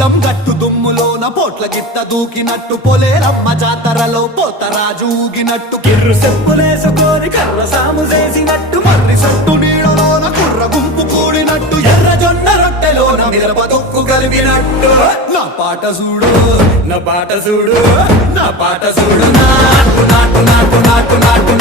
పొలం గట్టు దుమ్ములోన పోట్ల గిత్త దూకినట్టు పొలేరమ్మ జాతరలో పోతరాజు ఊగినట్టు కిర్రు చెప్పులేసుకొని కర్ర సాము చేసినట్టు మర్రి సొట్టు నీడలోన కుర్ర గుంపు కూడినట్టు ఎర్ర జొన్న రొట్టెలోన మిరప తొక్కు కలిపినట్టు నా పాట చూడు నా పాట చూడు నా పాట చూడు నాటు నాటు నాటు నాటు నాటు